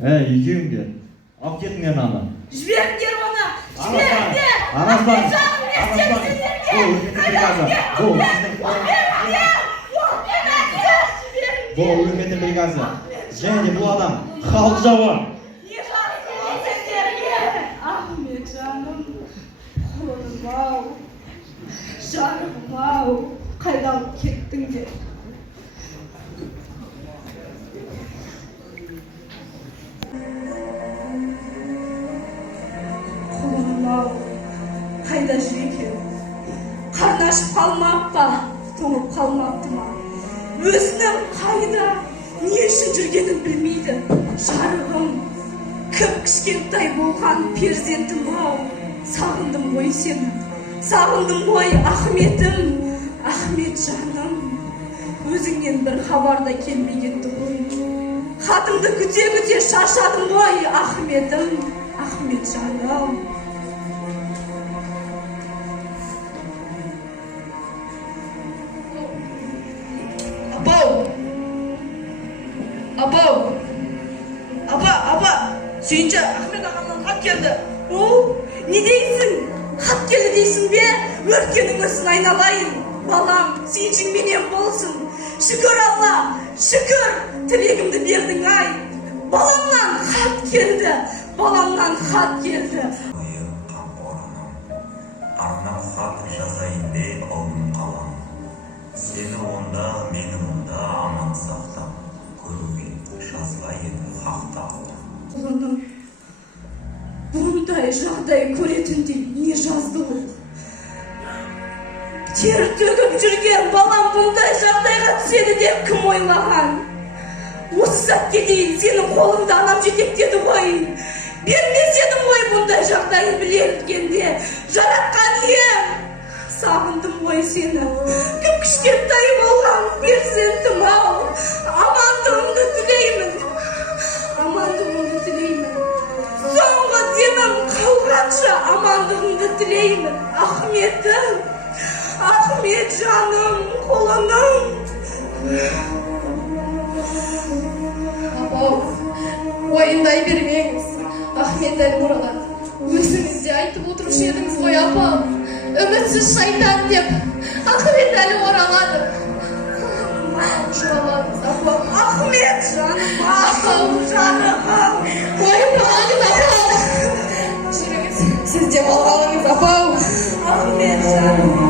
Екеуіңде. Алып кетіңдер мынаны. Жіберіңдер оны. Жіберіңдер. Араспаңыз. Бұл үкіметтің бригасы. Және де бұл адам халық жауы. Ахметжаным, қолым-ау, жарығым-ау, қайда алып кеттіңдер? Қолым-ау, қайда жүр екен? Қарны ашып қалмап па, тоңып қалмапты ма? Өзінің қайда, не үшін жүргенін білмейді. Жарығым, кіп-кішкентай болған перзентім-ау, сағындым ғой сені. Сағындым ғой Ахметім, Ахметжаным. Өзіңнен бір хабарда келмей кетті ғой. Хатыңды күте-күте шаршадым ғой Ахметім, Ахметжаным. Апа, сүйінші Ахмет ағамнан хат келді. Не дейсің? Хат келді дейсің бе? Өркенің өсін айналайын. Балам, сүйіншің менен болсын. Шүкір Алла, шүкір, тілегімді бердің ай. Баламнан хат келді. Арнап хат жазайын деп алдым қалам. Сені онда, мені мұнда аман сақтап, көруге жазға еді хақта алам. Ұлының бұндай жағдай көретінде не жазды ол? Тер төгіп жүрген балам бұндай жағдайға түседі деп кім ойлаған? Осы сәтке дейін сенің қолыңда анам жетектеді ғой. Бермес едім ғой бұндай жағдайын білергенде. Жаратқан ем, сағындым ғой сені. Кіп-кішкентай болған перзентім-ау, амандығыңды тілеймін. Соңғы демім қалғанша амандығыңды тілеймін. Ахметім, Ахметжаным, қолыным. Апау, уайымдай бермеңіз. Ахмет әлі оралады. Өзіңіз де айтып отырушы едіңіз ғой, апау. Үмітсіз шайтан деп Ахмет әлі оралады. Жуаламыз, апау. Ахметжаным, жарығым. Уайымдамаңыз, апау. Жүріңіз, сіз де болғаныңыз, апау. Ахметжаным.